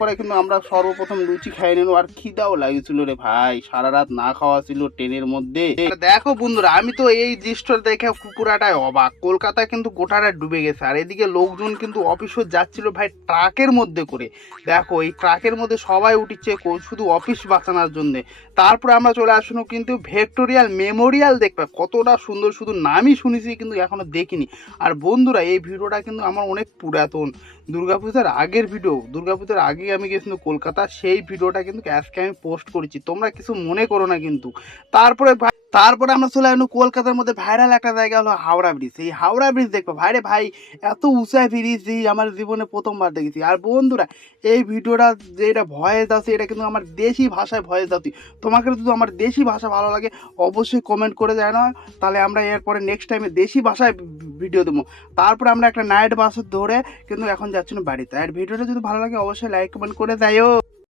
পরে কিন্তু আমরা সর্বপ্রথম লুচি খাই নিল, আর খিদাও লাগিয়েছিল রে ভাই, সারা রাত না খাওয়া ছিল ট্রেনের মধ্যে। দেখো বন্ধুরা, আমি তো এই দৃশ্যটা দেখে পুরাটাই অবাক। কলকাতা কিন্তু গোটাটা ডুবে গেছে, আর এদিকে লোকজন কিন্তু অফিসে যাচ্ছিল ভাই ট্রাকের মধ্যে করে। দেখো এই ট্রাকের মধ্যে সবাই উঠিচ্ছে শুধু অফিস বাঁচানোর জন্য। তারপরে আমরা চলে আসলো কিন্তু ভিক্টোরিয়াল মেমোরিয়াল দেখবে, কতটা সুন্দর, শুধু নামই শুনেছি কিন্তু এখনো দেখিনি। আর বন্ধুরা এই ভিডিওটা কিন্তু আমার অনেক পুরাতন, দুর্গাপূজার আগের ভিডিও। দুর্গাপূজার আগে আমি গেছিলাম কলকাতা, সেই ভিডিওটা কিন্তু আজকে আমি পোস্ট করেছি, তোমরা কিছু মনে করো না কিন্তু। তারপরে আমরা চলে আসলাম কলকাতার মধ্যে ভাইরাল একটা জায়গা হলো হাওড়া ব্রিজ। এই হাওড়া ব্রিজ দেখবো ভাইরে ভাই, এত উঁচা ব্রিজ এই আমার জীবনে প্রথমবার দেখেছি। আর বন্ধুরা এই ভিডিওটা যেটা ভয়েস আছে, এটা কিন্তু আমার দেশি ভাষায় ভয়েস আছে। তোমাকে যদি আমার দেশি ভাষা ভালো লাগে অবশ্যই কমেন্ট করে যায় না, তাহলে আমরা এরপরে নেক্সট টাইমে দেশি ভাষায় ভিডিও দেবো। তারপরে আমরা একটা নাইট বাস ধরে কিন্তু এখন যাচ্ছি না বাড়িতে। আর ভিডিওটা যদি ভালো লাগে অবশ্যই লাইক কমেন্ট করে যাইও।